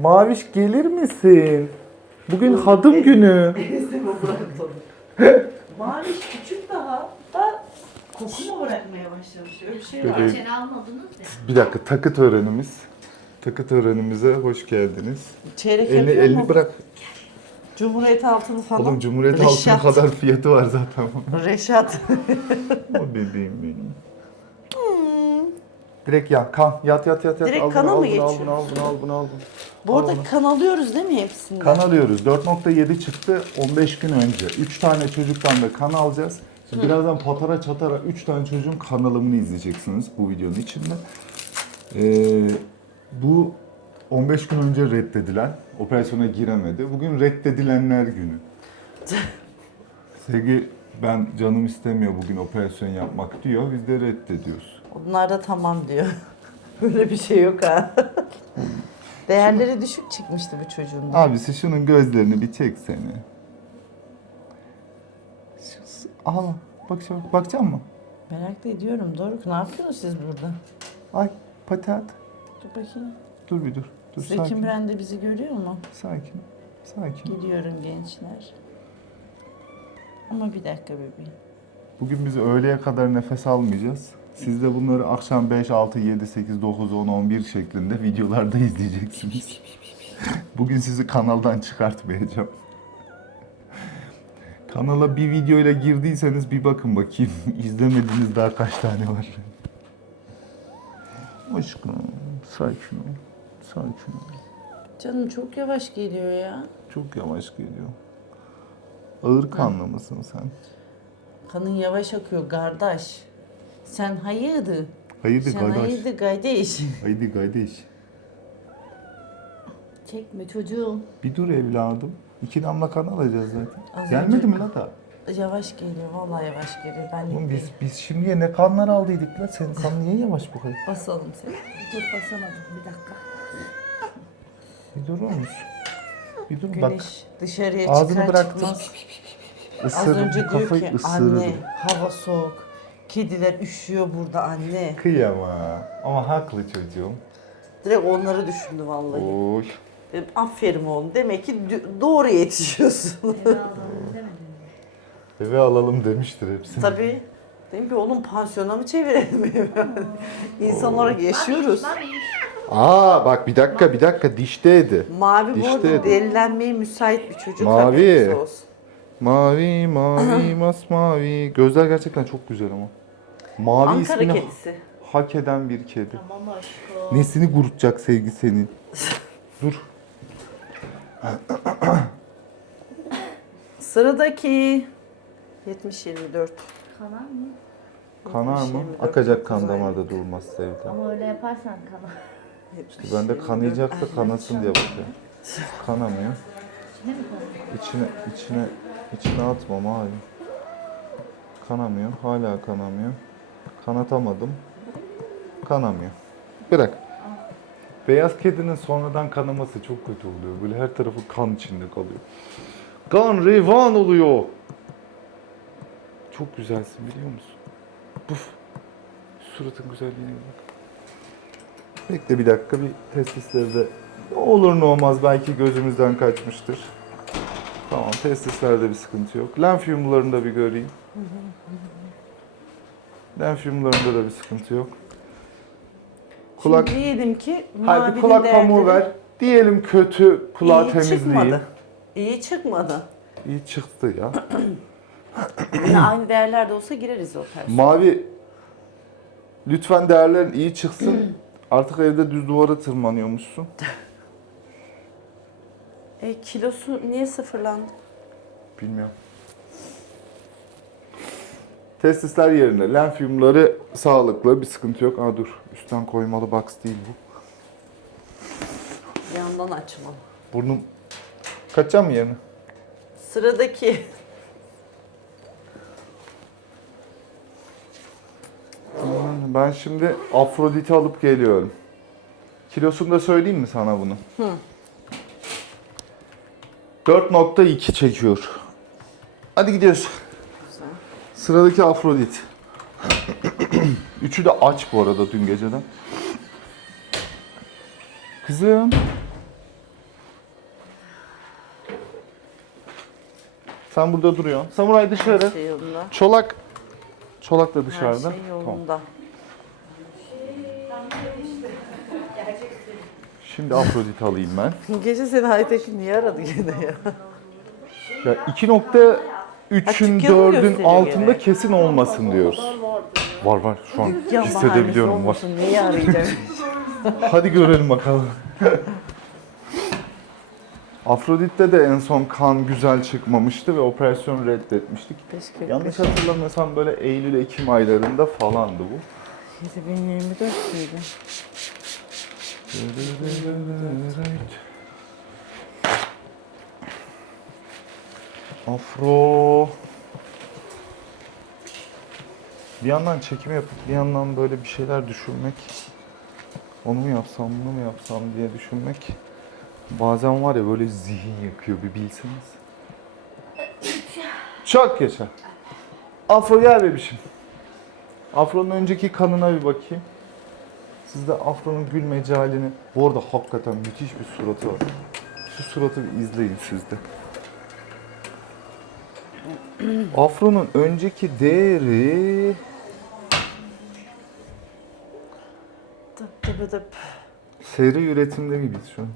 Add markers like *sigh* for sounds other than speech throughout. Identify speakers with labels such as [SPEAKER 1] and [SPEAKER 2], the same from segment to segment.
[SPEAKER 1] Maviş gelir misin? Bugün hadım günü.
[SPEAKER 2] Neyse bu bırakalım. Maviş küçük daha da koku mu bırakmaya başlamış? Öyle bir şey var.
[SPEAKER 3] Almadınız ya.
[SPEAKER 1] Bir dakika takı törenimiz. Takı törenimize hoş geldiniz.
[SPEAKER 2] Çeyrek
[SPEAKER 1] Elini,
[SPEAKER 2] yapıyor
[SPEAKER 1] elini
[SPEAKER 2] mu?
[SPEAKER 1] bırak.
[SPEAKER 2] Cumhuriyet altını falan.
[SPEAKER 1] Oğlum Cumhuriyet altını
[SPEAKER 2] Reşat.
[SPEAKER 1] kadar fiyatı var zaten.
[SPEAKER 2] Reşat. *laughs*
[SPEAKER 1] o bebeğim benim. Direkt ya kan yat yat yat yat.
[SPEAKER 2] Direkt
[SPEAKER 1] Al bunu,
[SPEAKER 2] kana
[SPEAKER 1] al
[SPEAKER 2] mı
[SPEAKER 1] bunu, Al
[SPEAKER 2] geçiyoruz?
[SPEAKER 1] bunu al bunu al bunu al bunu.
[SPEAKER 2] Bu arada
[SPEAKER 1] Al
[SPEAKER 2] kan alıyoruz değil mi hepsinden?
[SPEAKER 1] Kan alıyoruz. 4.7 çıktı 15 gün önce. 3 tane çocuktan da kan alacağız. Şimdi birazdan patara çatara 3 tane çocuğun kan alımını izleyeceksiniz bu videonun içinde. Ee, bu 15 gün önce reddedilen, operasyona giremedi. Bugün reddedilenler günü. *laughs* Sevgi ben canım istemiyor bugün operasyon yapmak diyor. Biz de reddediyoruz.
[SPEAKER 2] Onlar da tamam diyor. *laughs* Böyle bir şey yok ha. *laughs* Değerleri düşük çıkmıştı bu çocuğun. da.
[SPEAKER 1] Abisi şunun gözlerini bir çeksene. Şu- Aha bak şu bakacak mı?
[SPEAKER 2] Merak da ediyorum Doruk. Ne yapıyorsunuz siz burada?
[SPEAKER 1] Ay pati at.
[SPEAKER 2] Dur bakayım.
[SPEAKER 1] Dur bir dur. Dur
[SPEAKER 2] Zeki
[SPEAKER 1] sakin.
[SPEAKER 2] Müren de bizi görüyor mu?
[SPEAKER 1] Sakin. Sakin.
[SPEAKER 2] Geliyorum gençler. Ama bir dakika bebeğim.
[SPEAKER 1] Bugün biz öğleye kadar nefes almayacağız. Siz de bunları akşam 5, 6, 7, 8, 9, 10, 11 şeklinde videolarda izleyeceksiniz. Bugün sizi kanaldan çıkartmayacağım. Kanala bir videoyla girdiyseniz bir bakın bakayım. *laughs* İzlemediğiniz daha kaç tane var. Aşkım sakin ol. Sakin ol.
[SPEAKER 2] Canım çok yavaş geliyor ya.
[SPEAKER 1] Çok yavaş geliyor. Ağır kanlı mısın sen?
[SPEAKER 2] Kanın yavaş akıyor kardeş. Sen hayırdır?
[SPEAKER 1] Haydi
[SPEAKER 2] Sen
[SPEAKER 1] kardeş.
[SPEAKER 2] hayırdır kardeş?
[SPEAKER 1] Haydi kardeş.
[SPEAKER 2] Çekme çocuğum.
[SPEAKER 1] Bir dur evladım. İki damla kan alacağız zaten.
[SPEAKER 2] Az
[SPEAKER 1] Gelmedi
[SPEAKER 2] önce-
[SPEAKER 1] mi la da?
[SPEAKER 2] Yavaş geliyor, vallahi yavaş geliyor. Ben
[SPEAKER 1] Oğlum biz, biz şimdiye ne kanlar aldıydık la? Senin kan niye yavaş bu kadar?
[SPEAKER 2] basalım seni. Dur basamadım bir dakika.
[SPEAKER 1] Bir durur musun? Bir dur
[SPEAKER 2] Güneş
[SPEAKER 1] bak.
[SPEAKER 2] dışarıya
[SPEAKER 1] Ağzını
[SPEAKER 2] çıkar
[SPEAKER 1] bıraktım.
[SPEAKER 2] çıkmaz. Az
[SPEAKER 1] Isırdım,
[SPEAKER 2] önce diyor
[SPEAKER 1] kafayı
[SPEAKER 2] ki
[SPEAKER 1] ısırdım.
[SPEAKER 2] anne hava soğuk. Kediler üşüyor burada anne.
[SPEAKER 1] Kıyama. Ama haklı çocuğum.
[SPEAKER 2] Direkt onları düşündü vallahi.
[SPEAKER 1] Oy.
[SPEAKER 2] Dedim, aferin oğlum. Demek ki dü- doğru yetişiyorsun.
[SPEAKER 3] Eve alalım *laughs* demedin mi?
[SPEAKER 1] Eve alalım demiştir hepsini.
[SPEAKER 2] Tabii. Dedim ki oğlum pansiyona mı çevirelim evi? *laughs* İnsan olarak yaşıyoruz.
[SPEAKER 3] Lan iyi.
[SPEAKER 1] Aa bak bir dakika bir dakika dişteydi.
[SPEAKER 2] Mavi bu
[SPEAKER 1] İşte-
[SPEAKER 2] arada delilenmeye müsait bir çocuk.
[SPEAKER 1] Mavi.
[SPEAKER 2] haberiniz olsun.
[SPEAKER 1] Mavi mavi *laughs* masmavi. Gözler gerçekten çok güzel ama. Mavi
[SPEAKER 2] Ankara
[SPEAKER 1] ismini
[SPEAKER 2] kedisi.
[SPEAKER 1] hak eden bir kedi.
[SPEAKER 3] Tamam aşkım.
[SPEAKER 1] Nesini kurutacak sevgi senin? Dur. *laughs*
[SPEAKER 2] Sıradaki 70-24.
[SPEAKER 3] Kanar mı?
[SPEAKER 1] Kanar mı?
[SPEAKER 2] 24,
[SPEAKER 1] Akacak kan
[SPEAKER 2] dokuz ay.
[SPEAKER 1] damarda durmaz sevgi.
[SPEAKER 3] Ama öyle yaparsan kanar.
[SPEAKER 1] İşte ben de kanayacaksa kanasın diye bakıyorum. *laughs* Kanamıyor.
[SPEAKER 3] İçine mi kanar?
[SPEAKER 1] İçine, içine, içine atmam abi. Kanamıyor. Hala kanamıyor. Kanatamadım. Kanamıyor. Bırak. Beyaz kedinin sonradan kanaması çok kötü oluyor. Böyle her tarafı kan içinde kalıyor. Kan revan oluyor. Çok güzelsin biliyor musun? Puf. Suratın güzelliğine bak. Bekle bir dakika bir testisleri de ne olur ne olmaz belki gözümüzden kaçmıştır. Tamam testislerde bir sıkıntı yok. Lenf yumrularında bir göreyim. Lenf yumrularında da bir sıkıntı yok. Kulak,
[SPEAKER 2] Şimdi diyelim ki
[SPEAKER 1] hadi
[SPEAKER 2] mavinin
[SPEAKER 1] kulak
[SPEAKER 2] değerleri
[SPEAKER 1] pamuğu ver. Diyelim kötü kulağı
[SPEAKER 2] iyi
[SPEAKER 1] temizliği.
[SPEAKER 2] çıkmadı. İyi çıkmadı.
[SPEAKER 1] İyi çıktı ya.
[SPEAKER 2] Yine aynı değerlerde olsa gireriz o ters.
[SPEAKER 1] Mavi lütfen değerlerin iyi çıksın. *clears throat* Artık evde düz duvara tırmanıyormuşsun.
[SPEAKER 2] E, kilosu niye sıfırlandı?
[SPEAKER 1] Bilmiyorum. Testisler yerine. Lenf yumruları sağlıklı. Bir sıkıntı yok. Aa dur. Üstten koymalı box değil bu.
[SPEAKER 2] Yandan açma.
[SPEAKER 1] Burnum kaçacağım mı yerine?
[SPEAKER 2] Sıradaki
[SPEAKER 1] Ben şimdi Afrodit'i alıp geliyorum. Kilosunu da söyleyeyim mi sana bunu?
[SPEAKER 2] Hı.
[SPEAKER 1] 4.2 çekiyor. Hadi gidiyoruz. Sıradaki Afrodit. *clears throat* Üçü de aç bu arada dün geceden. Kızım. Sen burada duruyorsun. Samuray dışarı.
[SPEAKER 2] Şey yolunda.
[SPEAKER 1] Çolak. Çolak da dışarıda.
[SPEAKER 2] Her
[SPEAKER 1] şey
[SPEAKER 2] yolunda.
[SPEAKER 1] Şimdi Afrodit alayım ben.
[SPEAKER 2] Gece seni Haytekin niye aradı gene ya?
[SPEAKER 1] Ya iki
[SPEAKER 2] nokta 3'ün, dükkanı
[SPEAKER 1] 4'ün altında
[SPEAKER 2] gene.
[SPEAKER 1] kesin olmasın diyoruz. Var var şu an
[SPEAKER 2] Dükkan
[SPEAKER 1] hissedebiliyorum var.
[SPEAKER 2] bahanesi olmasın, *laughs*
[SPEAKER 1] Hadi görelim bakalım. *laughs* Afrodit'te de en son kan güzel çıkmamıştı ve operasyonu reddetmiştik.
[SPEAKER 2] Teşekkür
[SPEAKER 1] Yanlış ederim. hatırlamıyorsam böyle Eylül-Ekim aylarında falandı bu.
[SPEAKER 2] 7024 müydü?
[SPEAKER 1] Afro. Bir yandan çekim yapıp bir yandan böyle bir şeyler düşünmek. Onu mu yapsam, bunu mu yapsam diye düşünmek. Bazen var ya böyle zihin yakıyor bir bilseniz. Çok yaşa. Afro gel bebişim. Afro'nun önceki kanına bir bakayım. Siz de Afro'nun gül mecalini... Bu arada hakikaten müthiş bir suratı var. Şu suratı bir izleyin siz de. Afro'nun önceki değeri...
[SPEAKER 2] Tıp tıp tıp.
[SPEAKER 1] Seri üretimde miyiz şu an?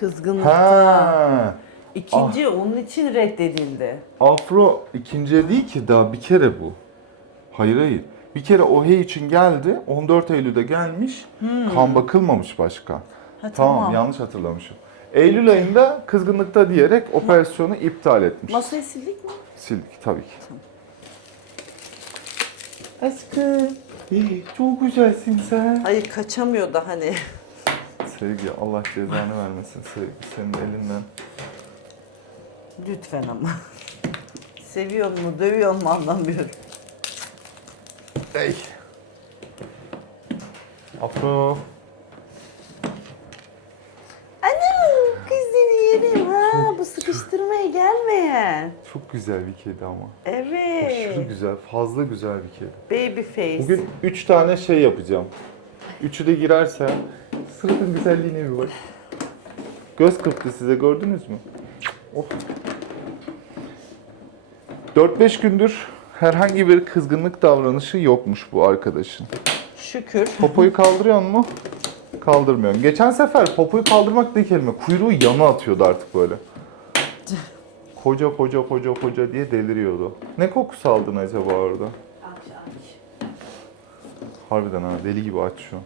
[SPEAKER 2] Kızgınlıkta.
[SPEAKER 1] Ha.
[SPEAKER 2] İkinci onun için reddedildi.
[SPEAKER 1] Afro ikinci değil ki daha bir kere bu. Hayır hayır. Bir kere OHEY için geldi. 14 Eylül'de gelmiş. Kan bakılmamış başka.
[SPEAKER 2] Ha,
[SPEAKER 1] Tamam,
[SPEAKER 2] tamam.
[SPEAKER 1] yanlış hatırlamışım. Eylül ayında kızgınlıkta diyerek operasyonu iptal etmiş.
[SPEAKER 2] Masayı sildik mi?
[SPEAKER 1] Sildik tabii ki. Aşkım. İyi, çok güzelsin sen.
[SPEAKER 2] Hayır kaçamıyor da hani.
[SPEAKER 1] Sevgi Allah cezanı vermesin sevgi senin elinden.
[SPEAKER 2] Lütfen ama. Seviyor mu, dövüyor mu anlamıyorum.
[SPEAKER 1] Ey. Afro.
[SPEAKER 2] Anam kız seni yerim ha. Bu sıkıştırmaya gelmeyen.
[SPEAKER 1] Çok güzel bir kedi ama.
[SPEAKER 2] Evet.
[SPEAKER 1] Aşırı güzel, fazla güzel bir kedi.
[SPEAKER 2] Baby face.
[SPEAKER 1] Bugün üç tane şey yapacağım. Üçü de girerse suratın güzelliğine bir bak. Göz kırptı size gördünüz mü? Oh. 4-5 gündür herhangi bir kızgınlık davranışı yokmuş bu arkadaşın.
[SPEAKER 2] Şükür.
[SPEAKER 1] Popoyu kaldırıyor mu? Kaldırmıyorum. Geçen sefer popoyu kaldırmak değil kelime. Kuyruğu yana atıyordu artık böyle. Koca koca koca koca diye deliriyordu. Ne kokusu aldın acaba orada?
[SPEAKER 4] Aç aç.
[SPEAKER 1] Harbiden ha deli gibi aç şu.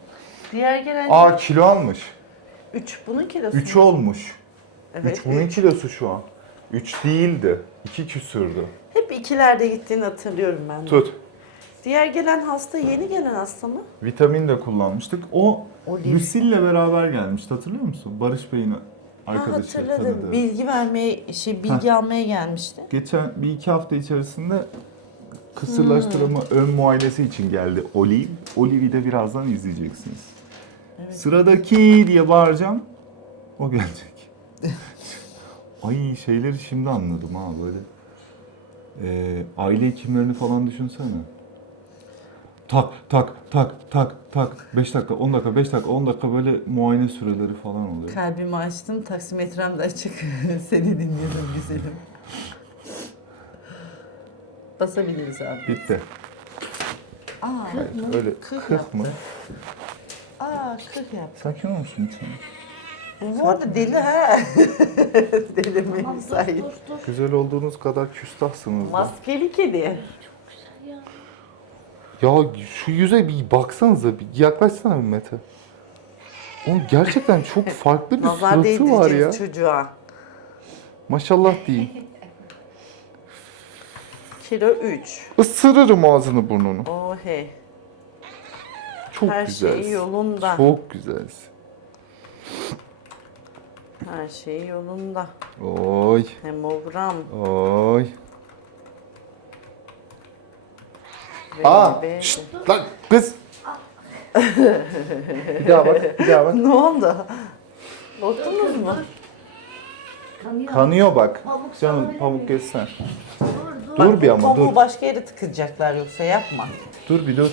[SPEAKER 2] Diğer gelen
[SPEAKER 1] Aa kilo almış.
[SPEAKER 2] 3 bunun kilosu.
[SPEAKER 1] 3
[SPEAKER 2] mu?
[SPEAKER 1] olmuş.
[SPEAKER 2] Evet.
[SPEAKER 1] 3 bunun kilosu şu an. 3 değildi. 2 küsürdü.
[SPEAKER 2] Hep ikilerde gittiğini hatırlıyorum ben. de.
[SPEAKER 1] Tut.
[SPEAKER 2] Diğer gelen hasta yeni gelen hasta mı?
[SPEAKER 1] Vitamin de kullanmıştık. O
[SPEAKER 2] O
[SPEAKER 1] Lucille'le beraber gelmişti hatırlıyor musun? Barış Bey'in
[SPEAKER 2] Ha,
[SPEAKER 1] arkadaşı
[SPEAKER 2] hatırladım.
[SPEAKER 1] tanıdığı.
[SPEAKER 2] Bilgi vermeye, şey bilgi almaya gelmişti.
[SPEAKER 1] Geçen bir iki hafta içerisinde kısırlaştırma ön muayenesi için geldi Olive. Olive'i de birazdan izleyeceksiniz. Sıradaki diye bağıracağım. O gelecek. *laughs* Ay şeyleri şimdi anladım ha böyle. Ee, aile hekimlerini falan düşünsene. Tak tak tak tak tak 5 dakika 10 dakika 5 dakika 10 dakika böyle muayene süreleri falan oluyor.
[SPEAKER 2] Kalbimi açtım, taksimetrem de açık. *laughs* Seni dinliyorum güzelim. Basabiliriz abi.
[SPEAKER 1] Bitti.
[SPEAKER 2] Aa,
[SPEAKER 1] Hayır, öyle
[SPEAKER 2] Kırk
[SPEAKER 1] kırk mı?
[SPEAKER 2] aa 40 yap.
[SPEAKER 1] Sakin olur musun lütfen?
[SPEAKER 2] Bu arada deli ha. *laughs* deli mi sahip?
[SPEAKER 1] Güzel olduğunuz kadar küstahsınız da.
[SPEAKER 2] Maskeli kedi.
[SPEAKER 1] Ya şu yüze bir baksanıza, bir yaklaşsana bir Mete. Oğlum gerçekten çok *laughs* farklı bir
[SPEAKER 2] Nazar
[SPEAKER 1] suratı var ya.
[SPEAKER 2] değdireceğiz çocuğa.
[SPEAKER 1] Maşallah *laughs* değil.
[SPEAKER 2] Kilo 3.
[SPEAKER 1] Isırırım ağzını burnunu.
[SPEAKER 2] Oh hey.
[SPEAKER 1] Çok
[SPEAKER 2] Her
[SPEAKER 1] güzelsin.
[SPEAKER 2] şey yolunda.
[SPEAKER 1] Çok güzelsin.
[SPEAKER 2] Her şey yolunda.
[SPEAKER 1] Oy,
[SPEAKER 2] Hemogram.
[SPEAKER 1] oy. Aa, şşt, lan kız. bir daha bak, bir daha bak. *laughs*
[SPEAKER 2] Ne oldu? Korktunuz mu?
[SPEAKER 3] Kanıyor.
[SPEAKER 1] Kanıyor bak.
[SPEAKER 3] Pamuk
[SPEAKER 1] Canım pamuk geçsen.
[SPEAKER 3] Dur dur.
[SPEAKER 1] Bir ama dur.
[SPEAKER 2] başka yere tıkacaklar yoksa yapma.
[SPEAKER 1] Dur bir dur.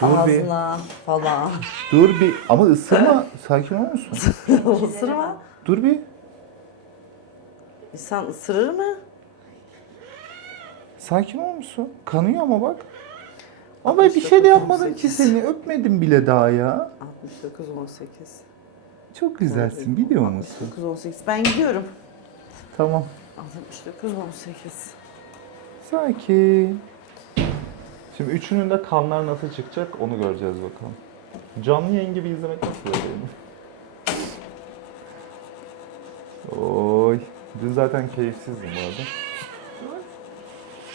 [SPEAKER 1] Dur bir.
[SPEAKER 2] ağzına falan.
[SPEAKER 1] Dur bir. Ama ısırma. Sakin olur musun? *laughs*
[SPEAKER 2] Isırma.
[SPEAKER 1] Dur bir.
[SPEAKER 2] İnsan ısırır mı?
[SPEAKER 1] Sakin olur musun? Kanıyor ama bak. Ama bir şey de yapmadım ki seni. Öpmedim bile daha ya.
[SPEAKER 2] 69 18.
[SPEAKER 1] Çok güzelsin biliyor musun?
[SPEAKER 2] 69 18. Ben gidiyorum.
[SPEAKER 1] Tamam.
[SPEAKER 2] 69 18.
[SPEAKER 1] Sakin. Şimdi üçünün de kanlar nasıl çıkacak onu göreceğiz bakalım. Canlı yayın gibi izlemek nasıl öyle? Oy. Dün zaten keyifsizdim bu arada.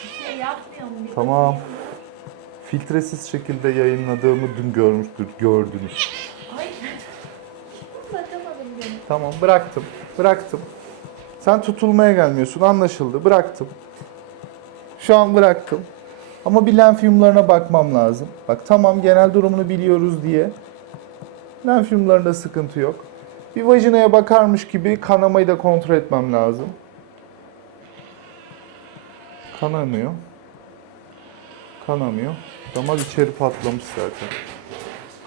[SPEAKER 3] Bir şey yapmıyorum. Bir
[SPEAKER 1] Tamam. Filtresiz şekilde yayınladığımı dün görmüştür, gördünüz.
[SPEAKER 3] Ay.
[SPEAKER 1] Tamam bıraktım, bıraktım. Sen tutulmaya gelmiyorsun anlaşıldı, bıraktım. Şu an bıraktım. Ama bir lenfiyumlarına bakmam lazım. Bak tamam genel durumunu biliyoruz diye. Lenfiyumlarında sıkıntı yok. Bir vajinaya bakarmış gibi kanamayı da kontrol etmem lazım. Kanamıyor. Kanamıyor. Damar içeri patlamış zaten.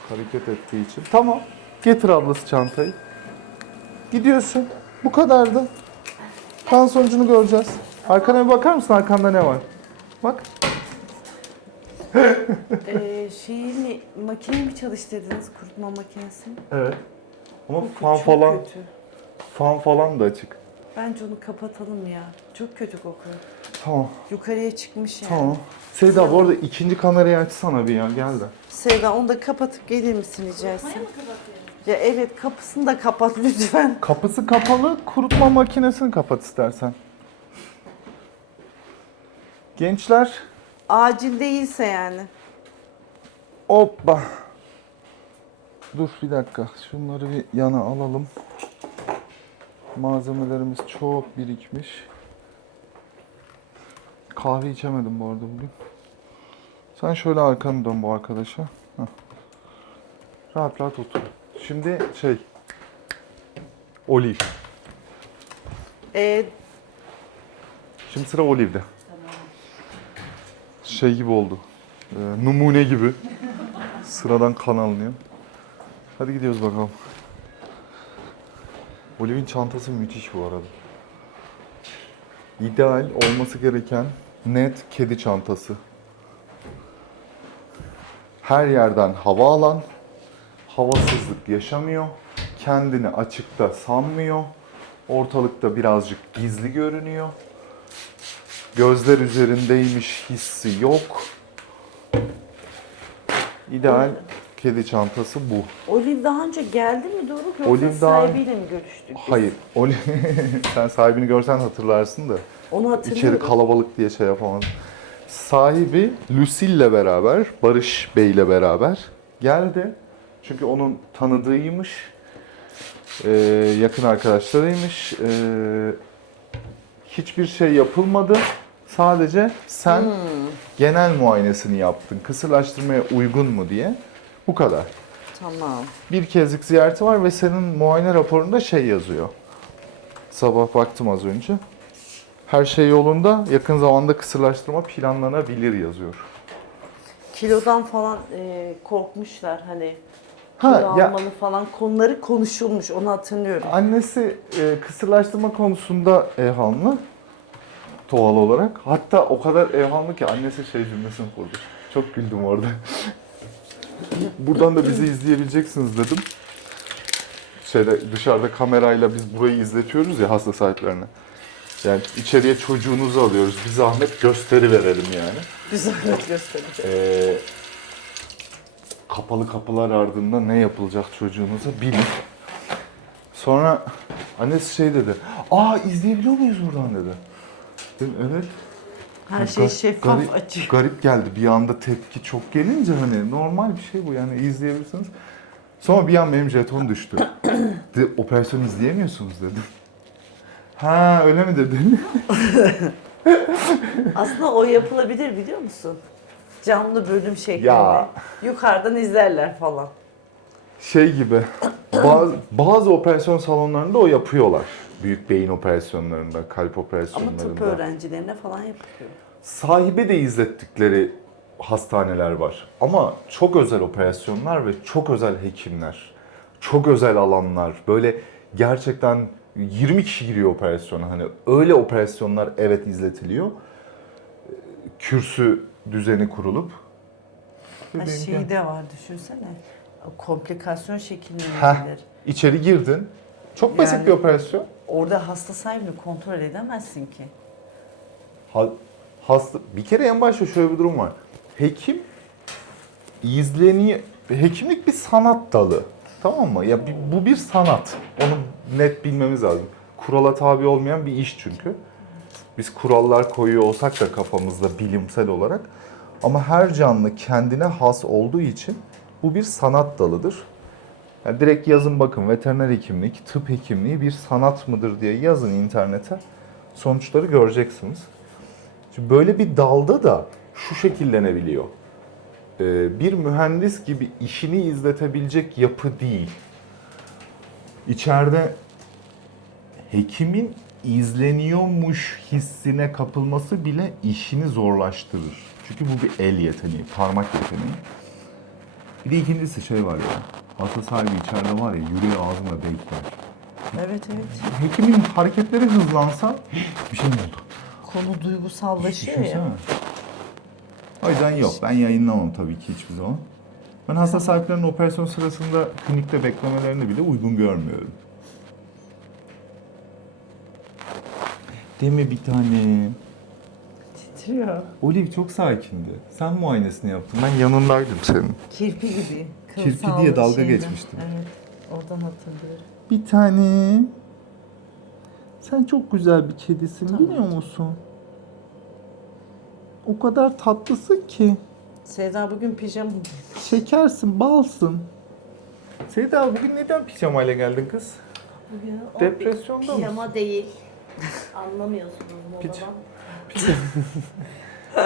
[SPEAKER 1] Hareket ettiği için. Tamam. Getir ablası çantayı. Gidiyorsun. Bu kadardı. Kan sonucunu göreceğiz. Arkana bir bakar mısın? Arkanda ne var? Bak. *laughs*
[SPEAKER 2] Ee, şeyi mi, makineyi mi çalıştırdınız kurutma makinesi?
[SPEAKER 1] Evet. Ama
[SPEAKER 2] Koku
[SPEAKER 1] fan
[SPEAKER 2] çok
[SPEAKER 1] falan,
[SPEAKER 2] kötü.
[SPEAKER 1] fan falan da açık.
[SPEAKER 2] Bence onu kapatalım ya. Çok kötü kokuyor.
[SPEAKER 1] Tamam,
[SPEAKER 2] Yukarıya çıkmış yani.
[SPEAKER 1] tamam. Seyda bu arada ikinci kamerayı açsana bir ya, gel de.
[SPEAKER 2] Sevda onu da kapatıp gelir misin rica etsem?
[SPEAKER 3] Maya mı kapatıyorum?
[SPEAKER 2] Ya evet kapısını da kapat lütfen.
[SPEAKER 1] Kapısı kapalı, kurutma makinesini kapat istersen. Gençler,
[SPEAKER 2] Acil değilse yani.
[SPEAKER 1] hoppa. Dur bir dakika, şunları bir yana alalım. Malzemelerimiz çok birikmiş. Kahve içemedim bu arada bugün. Sen şöyle arkanı dön bu arkadaşa. Heh. Rahat rahat otur. Şimdi şey... Olive.
[SPEAKER 2] Ee,
[SPEAKER 1] Şimdi sıra Olive'de. Şey gibi oldu. Ee, numune gibi. *laughs* Sıradan kan alınıyor. Hadi gidiyoruz bakalım. Olive'in çantası müthiş bu arada. İdeal olması gereken net kedi çantası. Her yerden hava alan, havasızlık yaşamıyor, kendini açıkta sanmıyor, ortalıkta birazcık gizli görünüyor. Gözler üzerindeymiş hissi yok. İdeal kedi çantası bu.
[SPEAKER 2] Olive daha önce geldi mi doğru yoksa
[SPEAKER 1] Olive daha-
[SPEAKER 2] sahibiyle mi görüştük? biz?
[SPEAKER 1] Hayır, Oli *laughs* sen sahibini görsen hatırlarsın da
[SPEAKER 2] Onu hatırlıyorum.
[SPEAKER 1] içeri kalabalık diye şey yapamadım. Sahibi Lucille'le beraber, Barış Bey'le beraber geldi. Çünkü onun tanıdığıymış, ee, yakın arkadaşlarıymış. Ee, hiçbir şey yapılmadı. Sadece sen
[SPEAKER 2] Hmm.
[SPEAKER 1] genel muayenesini yaptın. Kısırlaştırmaya uygun mu diye. Bu kadar.
[SPEAKER 2] Tamam.
[SPEAKER 1] Bir kezlik ziyareti var ve senin muayene raporunda şey yazıyor. Sabah baktım az önce. Her şey yolunda, yakın zamanda kısırlaştırma planlanabilir yazıyor.
[SPEAKER 2] Kilodan falan e, korkmuşlar hani.
[SPEAKER 1] Ha,
[SPEAKER 2] Kilo
[SPEAKER 1] ya-
[SPEAKER 2] almalı falan konuları konuşulmuş onu hatırlıyorum.
[SPEAKER 1] Annesi e, kısırlaştırma konusunda evhamlı. Doğal olarak. Hatta o kadar evhamlı ki annesi şey cümlesini kurdu. Çok güldüm orada. Buradan da bizi izleyebileceksiniz dedim. Şeyde dışarıda kamerayla biz burayı izletiyoruz ya hasta sahiplerine. Yani içeriye çocuğunuzu alıyoruz. Bir zahmet gösteri verelim yani.
[SPEAKER 2] Bir zahmet göstereceğim.
[SPEAKER 1] Ee, kapalı kapılar ardında ne yapılacak çocuğunuza bilin. Sonra annesi şey dedi. Aa izleyebiliyor muyuz buradan dedi. Dedim evet.
[SPEAKER 2] Her şey şeffaf
[SPEAKER 1] garip,
[SPEAKER 2] açık.
[SPEAKER 1] Garip geldi bir anda tepki çok gelince hani normal bir şey bu yani izleyebilirsiniz. Sonra bir an benim jeton düştü. *coughs* dedi, operasyon izleyemiyorsunuz dedim. Ha öyle mi dedin? *laughs*
[SPEAKER 2] Aslında o yapılabilir biliyor musun? Canlı bölüm şeklinde.
[SPEAKER 1] Ya.
[SPEAKER 2] Yukarıdan izlerler falan.
[SPEAKER 1] şey gibi bazı, bazı operasyon salonlarında o yapıyorlar. Büyük beyin operasyonlarında, kalp
[SPEAKER 2] Ama tıp
[SPEAKER 1] operasyonlarında.
[SPEAKER 2] öğrencilerine falan yapılıyor.
[SPEAKER 1] Sahibe de izlettikleri hastaneler var. Ama çok özel operasyonlar ve çok özel hekimler. Çok özel alanlar. Böyle gerçekten 20 kişi giriyor operasyona. Hani öyle operasyonlar evet izletiliyor. Kürsü düzeni kurulup.
[SPEAKER 2] Ha, şey de var düşünsene. Komplikasyon şeklinde
[SPEAKER 1] Heh. İçeri girdin. Çok basit
[SPEAKER 2] Yani-
[SPEAKER 1] bir operasyon.
[SPEAKER 2] Orada hasta sahibini kontrol edemezsin ki.
[SPEAKER 1] Ha- hasta bir kere en başta şöyle bir durum var. Hekim izleniyor. Hekimlik bir sanat dalı. Tamam mı? Ya bu bir sanat. Onu net bilmemiz lazım. Kurala tabi olmayan bir iş çünkü. Biz kurallar koyuyor olsak da kafamızda bilimsel olarak ama her canlı kendine has olduğu için bu bir sanat dalıdır. Yani direkt yazın bakın veteriner hekimlik, tıp hekimliği bir sanat mıdır diye yazın internete. Sonuçları göreceksiniz. Şimdi böyle bir dalda da şu şekillenebiliyor. Ee, bir mühendis gibi işini izletebilecek yapı değil. İçeride hekimin izleniyormuş hissine kapılması bile işini zorlaştırır. Çünkü bu bir el yeteneği, parmak yeteneği. Bir de ikincisi şey var ya, hasta sahibi içeride var ya yüreği ağzına bekler.
[SPEAKER 2] Evet evet.
[SPEAKER 1] Hekimin hareketleri hızlansa bir şey mi oldu?
[SPEAKER 2] Konu duygusallaşıyor
[SPEAKER 1] Düşünsene.
[SPEAKER 2] ya.
[SPEAKER 1] O yüzden yok. Ben yayınlamam tabii ki hiçbir zaman. Ben hasta sahiplerinin operasyon sırasında klinikte beklemelerini bile uygun görmüyorum. Değil mi bir tane?
[SPEAKER 2] Titriyor.
[SPEAKER 1] Olive çok sakindi. Sen muayenesini yaptın. Ben yanındaydım senin.
[SPEAKER 2] Kirpi gibi.
[SPEAKER 1] Kirpi diye dalga
[SPEAKER 2] şeyden.
[SPEAKER 1] geçmiştim.
[SPEAKER 2] Evet. Oradan hatırlıyorum.
[SPEAKER 1] Bir tane. Sen çok güzel bir kedisin
[SPEAKER 2] Tamam.
[SPEAKER 1] biliyor musun? O kadar tatlısın ki.
[SPEAKER 2] Sevda bugün pijama
[SPEAKER 1] Şekersin, balsın. Seyda bugün neden pijamayla geldin kız?
[SPEAKER 3] Bugün o
[SPEAKER 1] Depresyonda
[SPEAKER 3] bir
[SPEAKER 1] mısın?
[SPEAKER 3] pijama değil. *laughs* Anlamıyorsunuz modadan.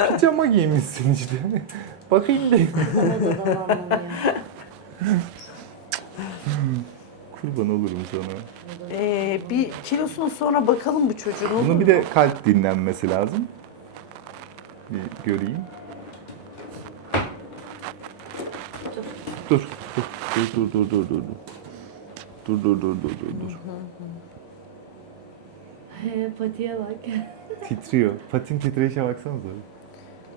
[SPEAKER 3] *laughs*
[SPEAKER 1] Pijama giymişsin işte. *laughs* Bakayım bir.
[SPEAKER 3] Modadan anlamıyor. *laughs*
[SPEAKER 1] Kurban olurum sana.
[SPEAKER 2] Ee, bir kilosunu sonra bakalım bu çocuğun. olur
[SPEAKER 1] Bunun bir de kalp dinlenmesi lazım. Bir göreyim. Dur. Dur. Dur dur dur dur dur. Dur dur dur dur dur dur.
[SPEAKER 3] He, Patiye bak. *laughs*
[SPEAKER 1] Titriyor. Patin titreşe baksanıza.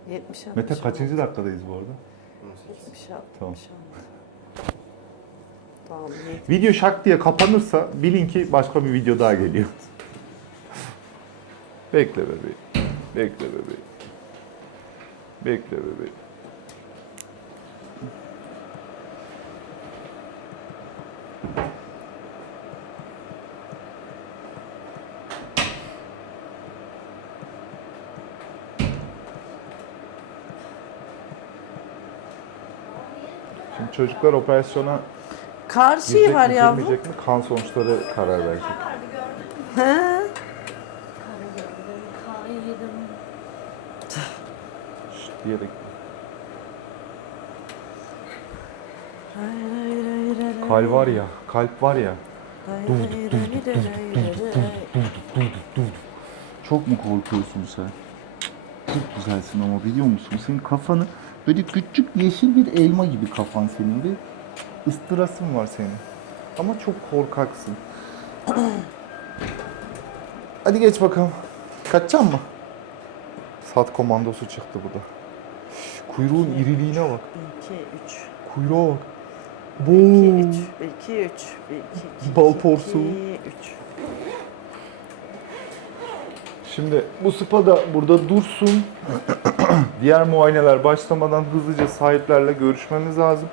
[SPEAKER 2] 70 60.
[SPEAKER 1] Mete kaçıncı dakikadayız bu arada? 18.
[SPEAKER 2] 76.
[SPEAKER 1] Tamam.
[SPEAKER 2] 76 bağlı.
[SPEAKER 1] Video şak diye kapanırsa bilin ki başka bir video daha geliyor. Bekle bebeğim. Bekle bebeğim. Bekle bebeğim. Şimdi çocuklar operasyona
[SPEAKER 2] Kar şeyi
[SPEAKER 1] girecek
[SPEAKER 2] var
[SPEAKER 1] mi
[SPEAKER 2] yavrum.
[SPEAKER 1] girmeyecek mi kan sonuçları karar verecek.
[SPEAKER 2] He?
[SPEAKER 1] Şşt diyerek. Kalp var ya, kalp var ya. Çok mu korkuyorsun sen? Çok güzelsin ama biliyor musun? Senin kafanı böyle küçük yeşil bir elma gibi kafan senin. Bir ıstırasın var senin. Ama çok korkaksın. *clears throat* Hadi geç bakalım. Kaçacak mı? Sat komandosu çıktı bu da. Kuyruğun iriliğine bak.
[SPEAKER 2] 2, 3.
[SPEAKER 1] Kuyruğa bak.
[SPEAKER 2] 2,
[SPEAKER 1] Bu
[SPEAKER 2] 3. 2, 3. 2,
[SPEAKER 1] Bal porsuğu.
[SPEAKER 2] 3.
[SPEAKER 1] Şimdi bu spa da burada dursun. *clears throat* Diğer muayeneler başlamadan hızlıca sahiplerle görüşmemiz lazım.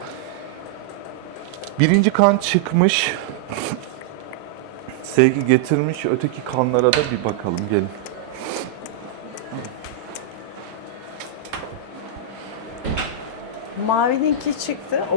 [SPEAKER 1] Birinci kan çıkmış. Sevgi getirmiş. Öteki kanlara da bir bakalım. Gelin.
[SPEAKER 2] Mavininki çıktı.